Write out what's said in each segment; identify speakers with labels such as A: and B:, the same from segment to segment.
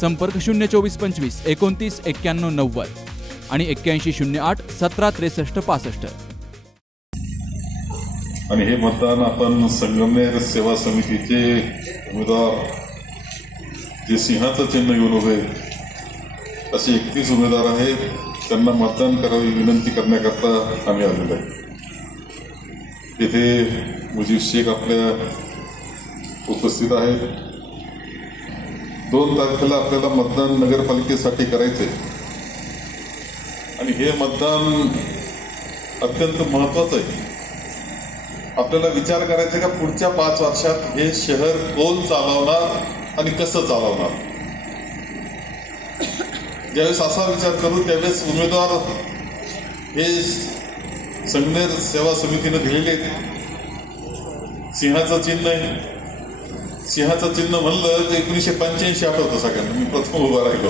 A: संपर्क शून्य चोवीस पंचवीस एकोणतीस एक्क्याण्णव नव्वद आणि एक्क्याऐंशी शून्य आठ सतरा त्रेसष्ट पासष्ट.
B: आणि हे मतदान आपण संगमनेर सेवा समितीचे उमेदवार जे सिंहाचं चिन्ह घेऊन उभे असे एकतीस उमेदवार आहेत त्यांना मतदान करावी विनंती करण्याकरता आम्ही आलेलो आहे. तिथे मुजीब शेख आपल्या उपस्थित आहेत. दोन तारखेला आपल्याला मतदान नगरपालिकेसाठी करायचे आणि हे मतदान अत्यंत महत्वाचं आहे. आपल्याला विचार करायचा का पुढच्या पाच वर्षात हे शहर कोण चालवणार आणि कसं चालवणार? ज्यावेळेस असा विचार करू त्यावेळेस उमेदवार हे संगमेर सेवा समितीनं दिलेले आहेत. सिंहाचं चिन्ह आहे. सिंहाचं चिन्ह म्हणलं तर एकोणीसशे पंच्याऐंशी आठवतं सगळ्यांना. मी प्रथम उभा राहिलो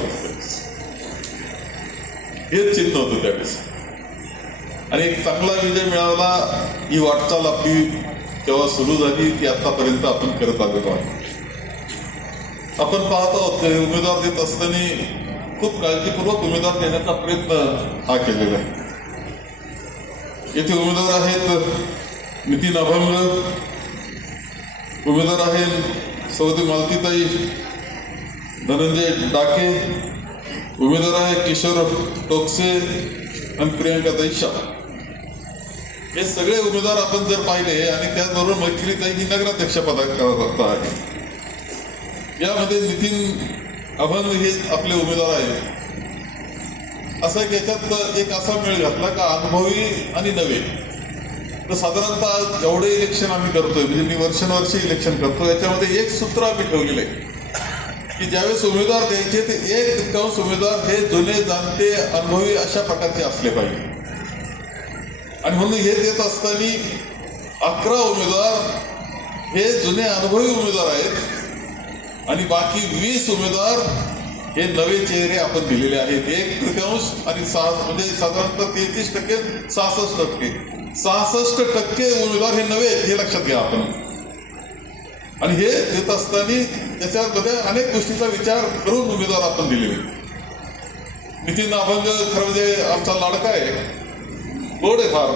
B: हेच चिन्ह होतं त्यावेळेस. आणि एक चांगला विजय मिळाला ही वाटचाल आपली तेव्हा सुरू झाली ती आतापर्यंत आपण करत आलेलो आहे आपण पाहत आहोत उमेदवार देत असताना खूप काळजीपूर्वक उमेदवार देण्याचा प्रयत्न हा केलेला आहे. येथे उमेदवार आहेत नितीन अभंग उमेदवार आहेत सौदी मालतीताई धनंजय डाके उमेदवार आहे किशोर टोकसे आणि प्रियंका शाह हे सगळे उमेदवार आपण जर पाहिले आणि त्याचबरोबर मैत्रीताई ही नगराध्यक्ष पदाकरता आहे. यामध्ये नितीन अभंग हे आपले उमेदवार आहेत. असं एक याच्यात एक असा मेळ घातला का अनुभवी आणि नवे. तर साधारणतः एवढे इलेक्शन आम्ही करतोय म्हणजे मी वर्षानुवर्षी इलेक्शन करतो याच्यामध्ये एक सूत्र आम्ही ठेवलेलं आहे की ज्यावेळेस उमेदवार द्यायचे ते एक तृतीयांश उमेदवार हे जुने जाणते अनुभवी अशा प्रकारचे असले पाहिजे. आणि म्हणून हे देत असताना अकरा उमेदवार हे जुने अनुभवी उमेदवार आहेत आणि बाकी वीस उमेदवार हे नवे चेहरे आपण दिलेले आहेत. एक तृतीयांश आणि सहा म्हणजे साधारणतः तेहतीस टक्के सहासष्ट टक्के. सहासष्ट टक्के उमेदवार हे नवे हे लक्षात घ्या आपण. आणि हे देत असताना त्याच्यामध्ये अनेक गोष्टीचा विचार करून उमेदवार आपण दिलेले. नितीन अभंग खरं म्हणजे आमचा लाडका आहे. गोड आहे फार.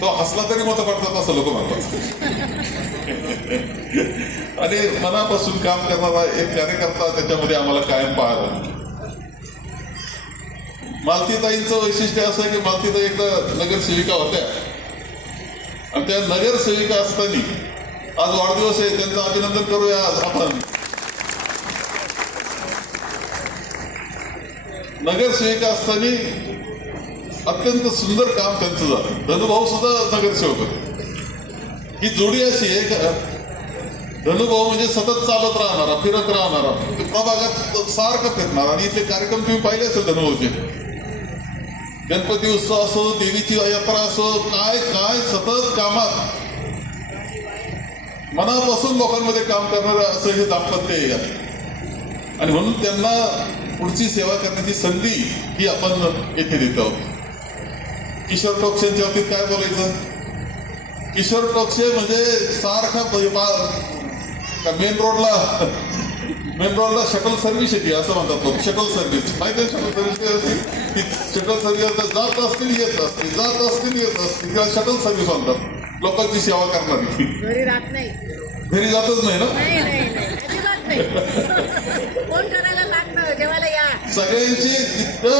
B: तो हसला तरी मत पडतात असं लोक म्हणतात. आणि मनापासून काम करणारा एक कार्यकर्ता त्याच्यामध्ये आम्हाला कायम पाहायला मालतीताईंचं वैशिष्ट्य असं आहे की मालतीताई एकदा नगरसेविका होत्या. आणि त्या नगरसेविका असताना आज वाढदिवस आहे त्यांचं अभिनंदन करूया आज आपण नगरसेविका असताना अत्यंत सुंदर काम त्यांचं झालं. धनुभाऊ सुद्धा नगरसेवक होते. ही जोडी अशी आहे का? धनुभाऊ म्हणजे सतत चालत राहणारा फिरत राहणारा. प्रभागात सारखं फिरणार आणि इथले कार्यक्रम तुम्ही पाहिले असेल धनुभाऊचे. गणपती उत्सव असो देवीची यात्रा असो काय काय सतत कामात. मनापासून लोकांमध्ये काम करणारं असं हे दाम्पत्य आहे आणि म्हणून त्यांना पुढची सेवा करण्याची संधी ही आपण येथे देतो आहोत. किशोर टोक्सेंच्या बाबतीत काय बोलायचं? किशोर टोक्से म्हणजे सारखा मेन रोडला मेन रोडला शटल सर्व्हिस येते असं म्हणतात लोक शटल सर्व्हिस माहिती आहे शटल सर्व्हिस शटल सर्व्हिस जात असतील येत असतील जात असतील येत असतील किंवा शटल सर्व्हिस म्हणतात लोकांची सेवा करणारी
C: घरी राहत नाही.
B: घरी जातच नाही ना? सगळ्यांची इतकं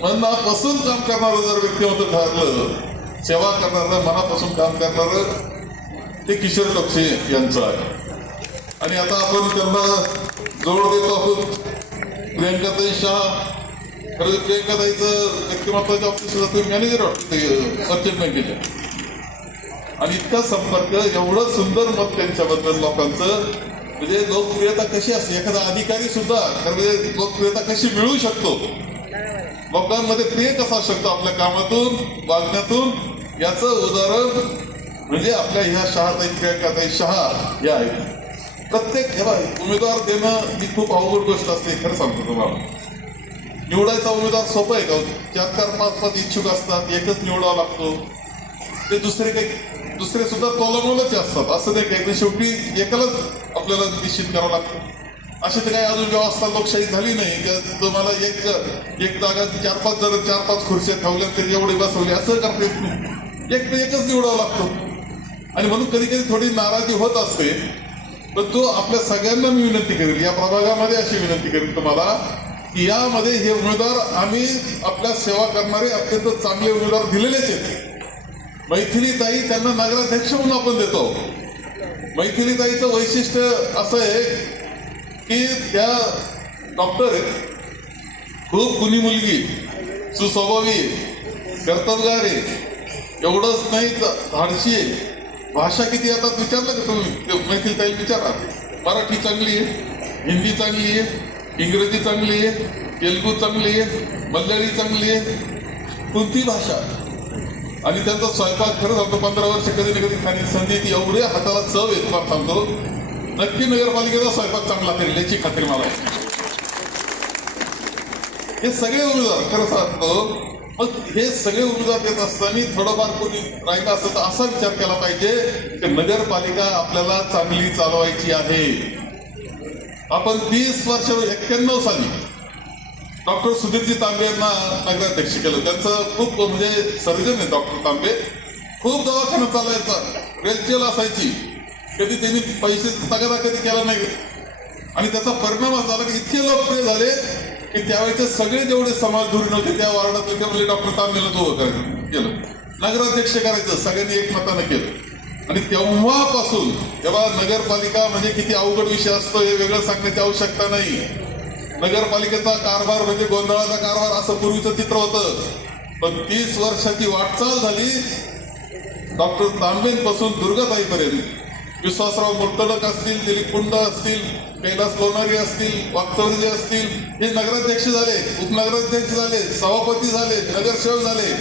B: मनापासून काम करणारं जर व्यक्तिमत्व ठरलं सेवा करणारं मनापासून काम करणारं ते किशोर टोक्षे यांचं आहे. आणि आता आपण त्यांना जोड देत. आहोत प्रियंकाताई शहा खरं प्रियंकाताईचं व्यक्तिमत्वाच्या ऑफिसला तुम्ही मॅनेजर वाटतं मर्चंट बँकेच्या आणि इतका संपर्क एवढं सुंदर मत त्यांच्याबद्दल लोकांचं. म्हणजे लोकप्रियता कशी असते? एखादा अधिकारी सुद्धा खरं म्हणजे लोकप्रियता कशी मिळू शकतो? लोकांमध्ये प्रिय कसा असू शकतो? आपल्या कामातून वागण्यातून. याचं उदाहरण म्हणजे आपल्या ह्या शहाताई प्रियंकाताई शहा या आहेत. प्रत्येक हे बघा, उमेदवार देणं ही खूप अवघड गोष्ट असते खरं सांगतो तुम्हाला. निवडायचा उमेदवार सोपं आहे का चार चार पाच पाच इच्छुक असतात एकच निवडावा लागतो. ते दुसरे काही दुसरे सुद्धा तोलामोलाचे असतात. असं नाही काही शेवटी एकालाच आपल्याला निश्चित करावं लागतं. अशी तर काही अजून व्यवस्था लोकशाही झाली नाही. का तुम्हाला एक एक जागा चार पाच जण चार पाच खुर्च्या ठेवल्या तरी एवढे बसवले असं करता येत नाही. एक तर एकच निवडावा लागतो. आणि म्हणून कधी कधी थोडी नाराजी होत असते. तर तो आपल्या सगळ्यांना मी विनंती करेल या प्रभागामध्ये अशी विनंती करेल तुम्हाला की यामध्ये हे उमेदवार आम्ही आपल्या सेवा करणारे अत्यंत चांगले उमेदवार दिलेलेच आहेत. मैथिलीताई त्यांना नगराध्यक्ष म्हणून आपण देतो. मैथिलीताईचं वैशिष्ट्य असं आहे की त्या डॉक्टर आहेत. खूप गुणी मुलगी सुस्वभावी कर्तव्यगारी कर्तबगार आहे. एवढंच नाही तर धाडशी आहे. भाषा किती आता विचारलं का तुम्ही? काही विचारा. मराठी चांगली आहे हिंदी चांगली आहे इंग्रजी चांगली आहे तेलगू चांगली आहे मल्याळी चांगली आहे. कोणती भाषा? आणि त्यांचा स्वयंपाक खरंच आपलं पंधरा वर्ष कधी ना कधी खाण्याची संधी ती एवढे हाताला चव येत मला सांगतो. नक्की नगरपालिकेचा स्वयंपाक चांगला करेल याची खात्री मला हे सगळे उमेदवार खरं सांगतो मग हे सगळे उमेदवार देत असताना थोडंफार कोणी राहिलं असतं तर असा विचार केला पाहिजे की नगरपालिका आपल्याला चांगली चालवायची आहे. आपण तीस वर्ष एक्क्याण्णव साली डॉक्टर सुधीरजी तांबे यांना नगराध्यक्ष केलं. त्यांचं खूप म्हणजे सर्जन आहे डॉक्टर तांबे. खूप दवाखाना चालायचा. रेलचेल असायची. कधी त्यांनी पैसे तगादा कधी केला नाही. आणि त्याचा परिणाम असा झाला की इतके लोकप्रिय झाले की त्यावेळेचे सगळे जेवढे समाज दूर नव्हते त्या वार्डातले ते म्हणजे डॉक्टर तांबेला तो करायचं केलं. नगराध्यक्ष करायचं सगळ्यांनी एकमतानं केलं. आणि तेव्हापासून तेव्हा नगरपालिका म्हणजे किती अवघड विषय असतो हे वेगळं सांगण्याची आवश्यकता नाही. नगरपालिकेचा कारभार म्हणजे गोंधळाचा कारभार असं पूर्वीचं चित्र होतं. पण तीस वर्षाची वाटचाल झाली डॉक्टर तांबेंपासून दुर्गाताईपर्यंत. विश्वासराव मुर्तडक असतील दिलीप कुंड असतील कैलास लोणारी असतील वागचौरी असतील हे नगराध्यक्ष झाले उपनगराध्यक्ष झाले सभापती झाले नगरसेवक झाले.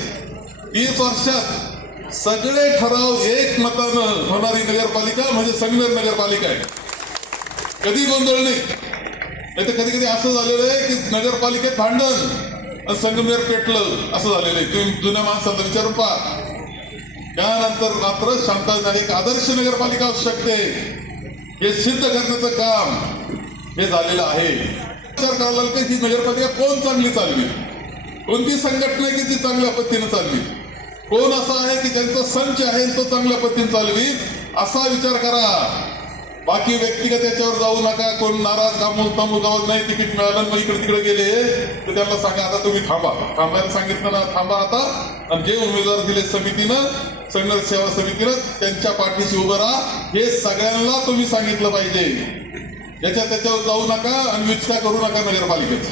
B: तीस वर्षात सगळे ठराव एक मतानं होणारी नगरपालिका म्हणजे संगमेर नगरपालिका आहे. कधी गोंधळ नाही. नाही तर कधी कधी असं झालेलं आहे की नगरपालिकेत भांडण आणि संगमेर पेटलं असं झालेलं आहे. तुम्ही जुन्या माणसाला विचारून पहा. त्यानंतर मात्र शांत एक आदर्श नगरपालिका असू शकते हे सिद्ध करण्याचं काम हे झालेलं आहे. विचार करावा लागेल की ही नगरपालिका कोण चांगली चालवी? कोणती संघटना आहे की ती चांगल्या पद्धतीने चालवी? कोण असा आहे की ज्यांचा संच आहे तो चांगल्या पद्धतीने चालवी? असा विचार करा. बाकी व्यक्तिगत याच्यावर जाऊ नका. कोण नाराज कामू तामूल जाऊ नाही तिकीट मिळालं मग इकडे तिकडे गेले तर त्यांना सांगा आता तुम्ही थांबा. थांबायला सांगितलं ना थांबा आता. आणि जे उमेदवार दिले समितीनं संघर्ष सेवा समितीनं त्यांच्या पाठीशी उभं राहा. हे सगळ्यांना तुम्ही सांगितलं पाहिजे. याच्या त्याच्यावर जाऊ नका आणि विचका करू नका नगरपालिकेचा.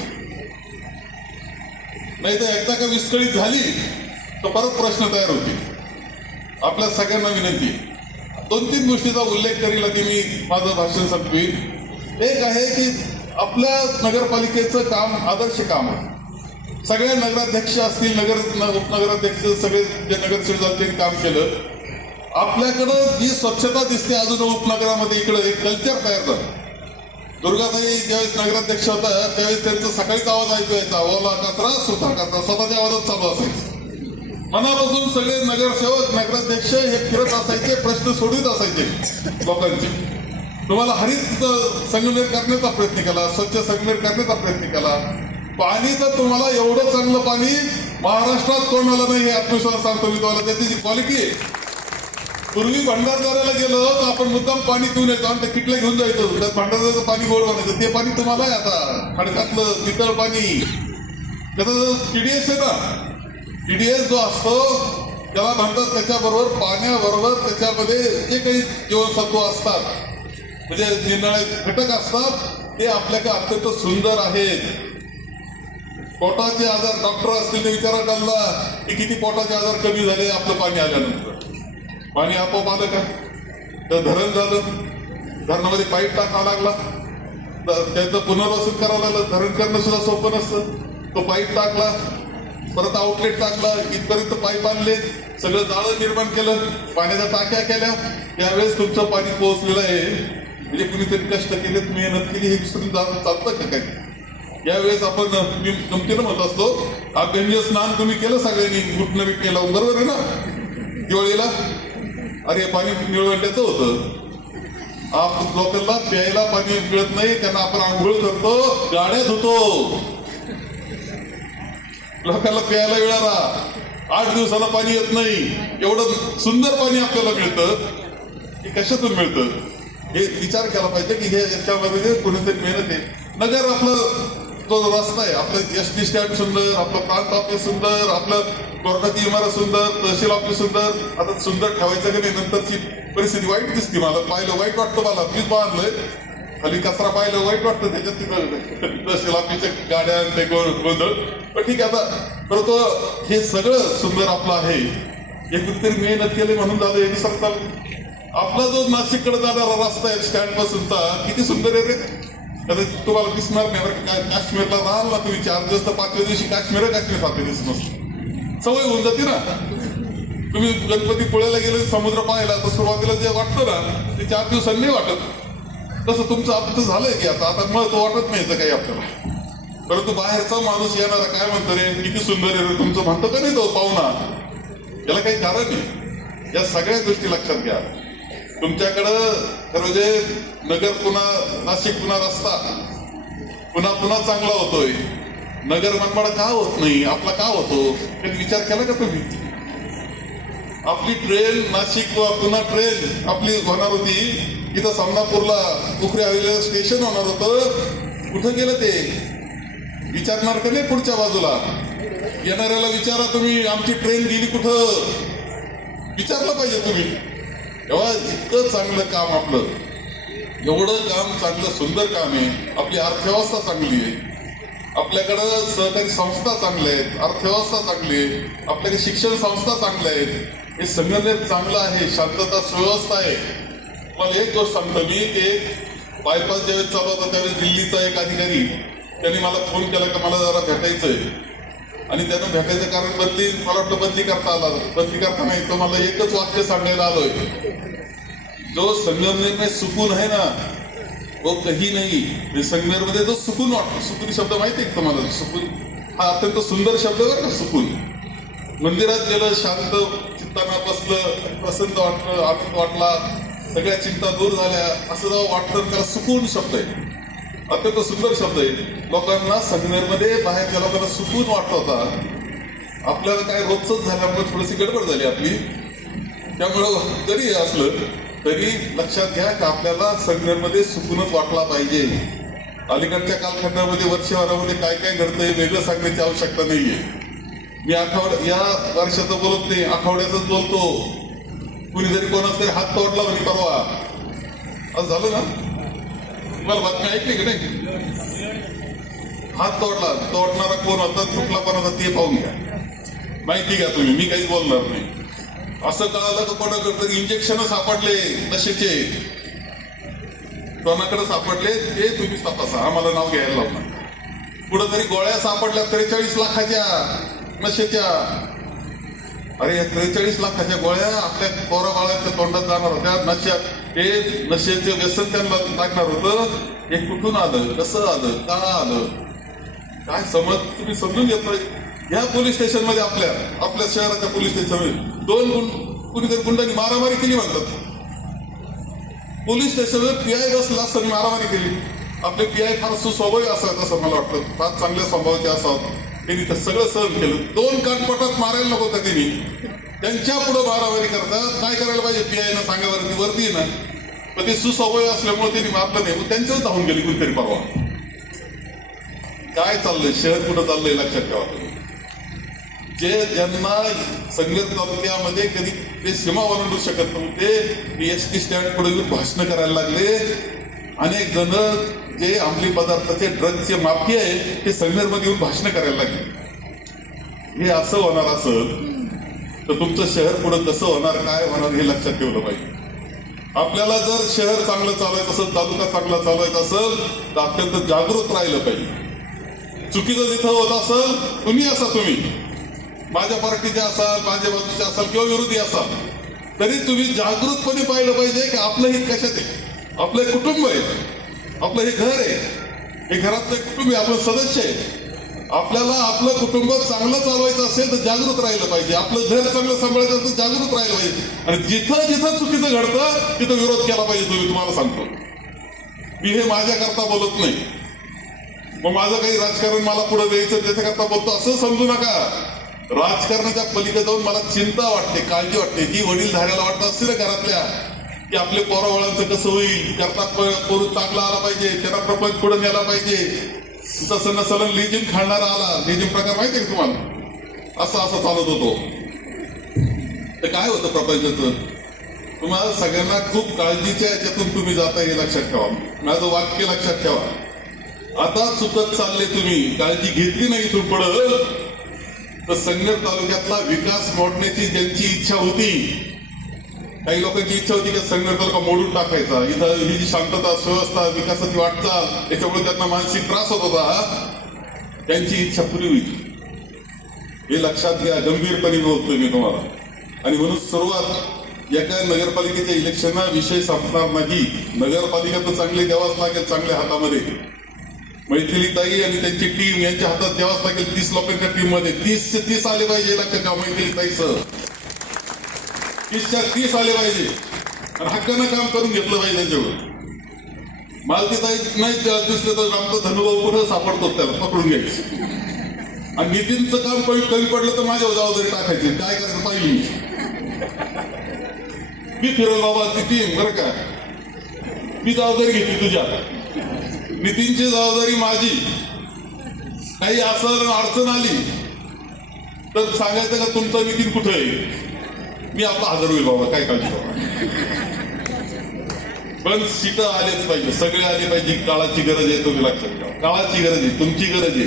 B: नाही तर एकदा का विस्कळीत झाली तर परत प्रश्न तयार होतील. आपल्या सगळ्यांना विनंती. दोन तीन गोष्टीचा उल्लेख करील आधी मी माझं भाषण संपवी एक आहे की आपल्या नगरपालिकेचं काम आदर्श काम आहे. सगळे नगराध्यक्ष असतील नगर उपनगराध्यक्ष सगळे जे नगरसेवक झाले काम केलं आपल्याकडं जी स्वच्छता दिसते अजून उपनगरामध्ये इकडं एक कल्चर तयार झालं. दुर्गाताई ज्यावेळेस नगराध्यक्ष होता त्यावेळेस त्यांचा सकाळीच आवाज ऐकू यायचा ओला कचरा सुता कचरा स्वतःच्या आवाजात चालू असायचं. मनापासून सगळे नगरसेवक नगराध्यक्ष हे फिरत असायचे प्रश्न सोडवित असायचे लोकांचे. तुम्हाला हरित संगमेर करण्याचा प्रयत्न केला स्वच्छ संगमेर करण्याचा प्रयत्न केला. पाणी तर तुम्हाला एवढं चांगलं पाणी महाराष्ट्रात कोणाला नाही हे आत्मविश्वास सांगतो मी तुम्हाला. त्याची क्वालिटी आहे. पूर्वी भंडारदाराला गेलो तर आपण मुद्दाम पाणी पिऊन येतो आणि ते किटलं घेऊन जायचं. त्यात भंडारदाराचं पाणी गोड बनायचं ते पाणी तुम्हाला आहे आता. खडकातलं पितळ पाणी. त्याचं टीडीएस आहे ना टीडीएस जो असतो त्याला म्हणतात त्याच्याबरोबर पाण्याबरोबर त्याच्यामध्ये जे काही जीवनसत्व असतात म्हणजे निरनिळे घटक असतात ते आपल्याकडे अत्यंत सुंदर आहेत. पोटाचे आजार डॉक्टर असतील ते विचारा त्यांना की किती पोटाचे आजार कमी झाले आपलं पाणी आल्यानंतर. पाणी आपोआप आलं का? तर धरण झालं. धरणामध्ये पाईप टाकावा लागला. तर त्याचं पुनर्वसन करावं लागलं. धरण करणं सुद्धा सोपं नसतं. तो पाईप टाकला. परत आउटलेट टाकला. इथपर्यंत पाईप आणले. सगळं जाळं निर्माण केलं. पाण्याच्या टाक्या केल्या. त्यावेळेस तुमचं पाणी पोहोचलेलं आहे. म्हणजे कुणीतरी कष्ट केलेत मेहनत केली हे विसरून जा- चालतं का काही? यावेळेस आपण मी गमतीनं म्हणत असतो अभ्यंज स्नान तुम्ही केलं सगळ्यांनी घुटणं बिटणे लावून बरोबर आहे ना? दिवाळीला. अरे पाणी निळवंड्याचं होतं. आप लोकांना प्यायला पाणी मिळत नाही त्यांना आपण आंघोळ करतो गाड्या धुतो. लोकांना प्यायला मिळाला. आठ दिवसाला पाणी येत नाही. एवढं सुंदर पाणी आपल्याला मिळतं. हे कशातून मिळतं? हे विचार केला पाहिजे की हे याच्यामध्ये कुणीतरी मेहनत आहे. नगर आपलं तो रस्ता आहे आपलं एस टी स्टँड सुंदर आपलं प्रांत ऑफिस सुंदर आपलं कोर्टाची इमारत सुंदर तहसील ऑफिस सुंदर. आता सुंदर ठेवायचं की नाही नंतरची परिस्थिती वाईट दिसते मला. पाहिलं वाईट वाटतं मला. मीच बांधलंय. खाली कचरा पाहिलं वाईट वाटतं. त्याच्यात तिथं तहसील ऑफिसच्या गाड्या ते गोंधळ. पण ठीक आहे आता परंतु हे सगळं सुंदर आपलं आहे. हे कुठेतरी मेहनत केली म्हणून झालं हे सरकार आपला जो नाशिककडे जाणारा रस्ता आहे स्टँड पासूनचा किती सुंदर आहे रे. आता तुम्हाला दिसणार नाही बरं का. काश्मीरला राहाल ना तुम्ही चार दिवस तर पाचव्या दिवशी काश्मीर काश्मीर सातव्या दिवस सवय होऊन जाते ना. तुम्ही गणपती पुळ्याला गेले समुद्र पाहायला तर सुरुवातीला जे वाटतं ना ते चार दिवसांनी नाही वाटत. तसं तुमचं आमचं झालंय की आता. आता महत्त्व वाटत नाही तर काही आपल्याला. परंतु बाहेरचा माणूस येणारा काय म्हणतो रे? किती सुंदर आहे रे. तुमचं म्हणतो का नाही तो पाहुणा. याला काही कारण नाही या सगळ्या गोष्टी लक्षात घ्या. तुमच्याकडं तर म्हणजे नगर पुन्हा नाशिक पुन्हा रस्ता पुन्हा पुन्हा चांगला होतोय. नगर मनमाड का होत नाही? आपला का होतो? त्यांनी विचार केला का तुम्ही? आपली ट्रेन नाशिक व पुन्हा ट्रेन आपली होणार होती. इथं समनापूरला उखरे हवेलीला स्टेशन होणार होतं. कुठं गेलं ते? विचारणार का नाही पुढच्या बाजूला? येणाऱ्याला विचारा तुम्ही आमची ट्रेन गेली कुठं? विचारलं पाहिजे तुम्ही. तेव्हा इतकं चांगलं काम आपलं. एवढं काम चांगलं सुंदर काम आहे. आपली अर्थव्यवस्था चांगली आहे. आपल्याकडं सहकारी संस्था चांगल्या आहेत. अर्थव्यवस्था चांगली आहे. आपल्याकडे शिक्षण संस्था चांगल्या आहेत. हे संघटनेत चांगलं आहे शांतता सुव्यवस्था आहे. पण एक गोष्ट सांगतो मी ते बायपास ज्यावेळेस चालू होता त्यावेळेस दिल्लीचा एक अधिकारी त्यांनी मला फोन केला का मला जरा भेटायचं आहे आणि त्यांना भेटायचं कारण बदली मला वाटतं बदली करता आला बदली करता नाही तो मला एकच वाक्य सांगायला आलोय. जो संगमनेर में सुकून है ना वो कही नाही. म्हणजे संगमनेरमध्ये जो सुकून वाटतो सुकून शब्द माहिती आहे तुम्हाला? सुकून. हा अत्यंत सुंदर शब्द बरं का सुकून. मंदिरात गेलं शांत चित्ताना बसलं प्रसन्न वाटलं आनंद वाटला सगळ्या चिंता दूर झाल्या असं जेव्हा वाटतं त्याला सुकून शब्द आहे. अत्यंत सुंदर शब्द आहे. लोकांना संगमेरमध्ये बाहेरच्या लोकांना सुकून वाटत होता. आपल्याला काय रोजच झाल्यामुळे थोडीशी गडबड झाली आपली. त्यामुळं जरी हे असलं तरी लक्षात घ्या की आपल्याला संगमेरमध्ये सुकूनच वाटला पाहिजे. अलीकडच्या कालखंडामध्ये वर्षभरामध्ये काय काय घडतंय वेगळं सांगण्याची आवश्यकता नाहीये. मी आठवड या वर्षाचं बोलत नाही आठवड्यातच बोलतो. कुणी जरी कोणाच तरी हात तोडला म्हणे परवा. असं झालं ना? तुम्हाला बातमी ऐकली की नाही? हात तोडला तोडणारा कोण होता चुकला कोण होता ते पाहून घ्या. माहिती घ्या तुम्ही मी काहीच बोलणार नाही. असं कळालं का कोणाकडे इंजेक्शन सापडले नशेचे कोणाकडे सापडले ते तुम्ही तपासा. आम्हाला नाव घ्यायला लावणार. पुढे तरी गोळ्या सापडल्या त्रेचाळीस लाखाच्या नशेच्या. अरे या त्रेचाळीस लाखाच्या गोळ्या आपल्या कोरा बाळाच्या तोंडात जाणार होत्या नशात. हे नशेचे व्यसन त्यांना टाकणार होतं. हे कुठून आलं? कसं आलं? का आलं? काय समज तुम्ही समजून घेत नाही. या पोलीस स्टेशनमध्ये आपल्या आपल्या शहराच्या पोलीस स्टेशनमध्ये दोन गुंड कुणीतरी गुंडांनी मारामारी केली म्हणतात. पोलीस स्टेशनवर पीआय बसला असं मारामारी केली. आपले पीआय फार सुस्वभावी असावेत असं मला वाटतं. फार चांगल्या स्वभावाचे असावं. त्यांनी तर सगळं सहन केलं. दोन कानपटात मारायला नको का त्यांनी त्यांच्या पुढं भारावारी करतात. काय करायला पाहिजे पीआय ना सांगा बरं ती वरती ना. पण ते सुसवय असल्यामुळे त्यांनी मारलं नाही. मग त्यांच्यावर धावून गेली कुठेतरी परवा. काय चाललंय? शहर कुठं चाललंय? लक्षात ठेवा तुम्ही. जे ज्यांना संगत तालुक्यामध्ये कधी ते सीमा ओलांडू शकत नव्हते एस टी स्टँड पुढे येऊन भाषण करायला लागले. अनेक जण जे अंमली पदार्थाचे ड्रग्जचे माफी आहे ते सेमिनारमध्ये येऊन भाषण करायला लागले. हे असं होणार असं तर तुमचं शहर पुढं कसं होणार काय होणार हे लक्षात ठेवलं पाहिजे. आपल्याला जर शहर चांगलं चालवायचं असेल तालुका चांगला चालवायचा असेल तर अत्यंत जागृत राहिलं पाहिजे. चुकीचं जिथं होत असेल तुम्ही असा तुम्ही. माझ्या पार्टीचे असाल माझ्या बाजूचे असाल किंवा विरोधी असाल तरी तुम्ही जागृतपणे पाहिलं पाहिजे की आपलं हित कशात आहे? आपलं हे कुटुंब आहे. आपलं हे घर आहे. हे घरातलं कुटुंब आपलं सदस्य आहे. आपल्याला आपलं कुटुंब चांगलं चालवायचं असेल तर जागृत राहिलं पाहिजे. आपलं घर चांगलं सांभाळायचं असेल तर जागृत राहिलं पाहिजे. आणि जिथं जिथं चुकीचं घडतं तिथं विरोध केला पाहिजे तुम्ही. तुम्हाला सांगतो. मी हे माझ्याकरता बोलत नाही. मग माझं काही राजकारण मला पुढे द्यायचं त्याच्याकरता बोलतो. असं समजू नका. राजकारणाच्या पलीकडे जाऊन मला चिंता वाटते काळजी वाटते. ही वडील धाऱ्याला वाटत असतील घरातल्या? की आपले पोरावळांचं कसं होईल. करता पोर चांगला आला पाहिजे. त्याला प्रपंच पुढे नेला पाहिजे. तसं नसलं लिजिम खाणारा आला. लिजिम प्रकार माहिती आहे का तुम्हाला? असं असं चालत होतो. तर काय होतं प्रपंचाचं? तुम्हाला सगळ्यांना खूप काळजीच्या याच्यातून तुम्ही जाता हे लक्षात ठेवा. माझं वाक्य लक्षात ठेवा. आता चुकत चालले तुम्ही. काळजी घेतली नाही इथून पुढं. तर संगमेर तालुक्यातला विकास मोडण्याची ज्यांची इच्छा होती काही लोकांची इच्छा होती की संघर्ष तालुका मोडून टाकायचा. इथं ही जी शांतता सुव्यवस्था विकासाची वाटचाल याच्यामुळे त्यांना मानसिक त्रास होत होता त्यांची इच्छा पुरी होईल. हे लक्षात घ्या गंभीरपणे बोलतोय मी तुम्हाला. आणि म्हणून सुरुवात एका नगरपालिकेच्या इलेक्शनला विषय संपणार नाही. नगरपालिका तर चांगले द्यावाच लागेल चांगल्या हातामध्ये. मैथिलीताई आणि त्यांची टीम यांच्या हातात द्यावाच लागेल तीस लोकांच्या टीममध्ये. तीस ते तीस आले पाहिजे लक्षात ठेवा मैथिलीताईसह तीसच्या तीस आले पाहिजे. आणि हक्कानं काम करून घेतलं पाहिजे त्यांच्यावर. मालतीताई नाही दिसले तर आमचा धनुभाऊ कुठं सापडतो त्याला पकडून घ्यायचं. आणि नितीनचं काम कमी कमी पडलं तर माझ्या जबाबदारी टाकायची. काय करायचं पाहिजे मी फिरल बाबा नितीन बरं का? मी जबाबदारी घेतली तुझ्या नितीनची जबाबदारी माझी. काही असं अडचण आली तर सांगायचं का तुमचा नितीन कुठं आहे? मी आपला हजर होईल बाबा काय काळजी बाबा पण सीट आलेच पाहिजे सगळे आले पाहिजे काळाची गरज आहे तुम्ही लक्षात ठेवा. काळाची गरज आहे तुमची गरज आहे.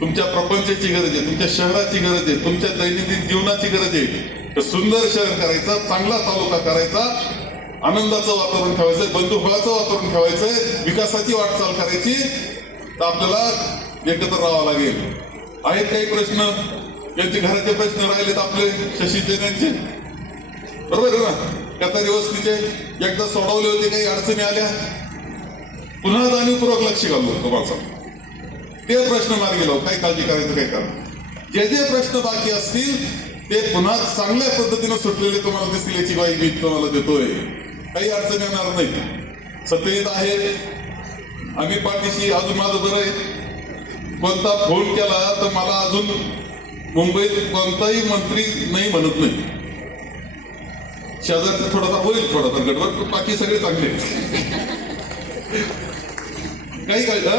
B: तुमच्या प्रपंचाची गरज आहे तुमच्या शहराची गरज आहे तुमच्या दैनंदिन जीवनाची गरज आहे. तर सुंदर शहर करायचं चांगला तालुका करायचा आनंदाचं वातावरण ठेवायचं बंधुफळाचं वातावरण ठेवायचंय विकासाची वाटचाल करायची तर आपल्याला एकत्र राहावं लागेल. आहेत काही प्रश्न? यांचे घराचे प्रश्न राहिलेत आपले शशी यांचे बरोबर आहे ना? कतारी वस्तीचे एकदा सोडवले होते काही अडचणी आल्या? पुन्हा जाणीवपूर्वक लक्ष घालू तुम्हाला ते प्रश्न मार्गी लावू काय काळजी करायचं काय करा. जे जे प्रश्न बाकी असतील ते पुन्हा चांगल्या पद्धतीने सुटलेले तुम्हाला दिसतील याची ग्वाही मी तुम्हाला देतोय. काही अडचण येणार नाही सत्यजित आहे. आम्ही पाठीशी अजून माझं बरं आहे कोणता फोन केला तर मला अजून मुंबईत कोणताही मंत्री नाही म्हणत नाही. शेजारचं थोडासा होईल थोडासा गडबड पण बाकी सगळे चांगले. काही कळलं?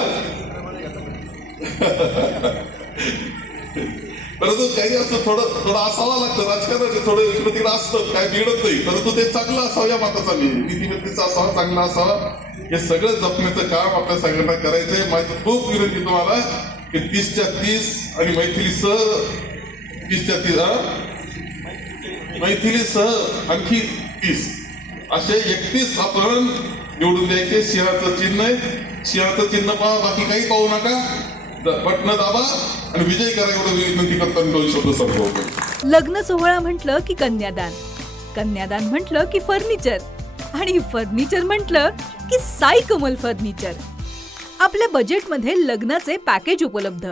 B: परंतु काही असं थोडं थोडं असावा लागतं. राजकारणाचे थोडं इकडं तिकडं असतं. काय बिघडत नाही. परंतु ते चांगलं असावं या माताचा मी नीतिमत्तेचं असावा चांगला असावा हे सगळं जपण्याचं काम आपल्या सगळ्यांना करायचंय. माझी खूप विनंती तुम्हाला की तीसच्या तीस आणि मैथिलीसह तीसच्या तीस हा? मैथिलीसह आणखी तीस. असे एकतीस आपण निवडून द्यायचे. सिंहाचं चिन्ह आहे. सिंहाचं चिन्ह पहा बाकी काही पाहू नका. द- बटणं दाबा आणि विजय करा एवढं विनंती करताना दोन शब्द संपवतो.
D: लग्न सोहळा म्हटलं की कन्यादान. कन्यादान म्हटलं की फर्निचर. आणि फर्निचर म्हटलं की साई कमल फर्निचर. आपल्या बजेटमध्ये लग्नाचे पॅकेज उपलब्ध.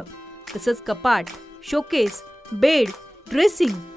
D: तसंच कपाट showcase bed dressing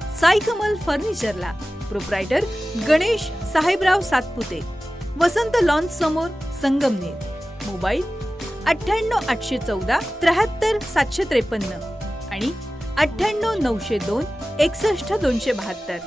D: साईकमल फर्निचरला. प्रोप्रायटर गणेश साहेबराव सातपुते. वसंत लॉन्च समोर संगमनेर. मोबाईल अठ्ठ्याण्णव आठशे चौदा त्र्याहत्तर सातशे त्रेपन्न आणि अठ्ठ्याण्णव नऊशे दोन एकसष्ट दोनशे बहात्तर.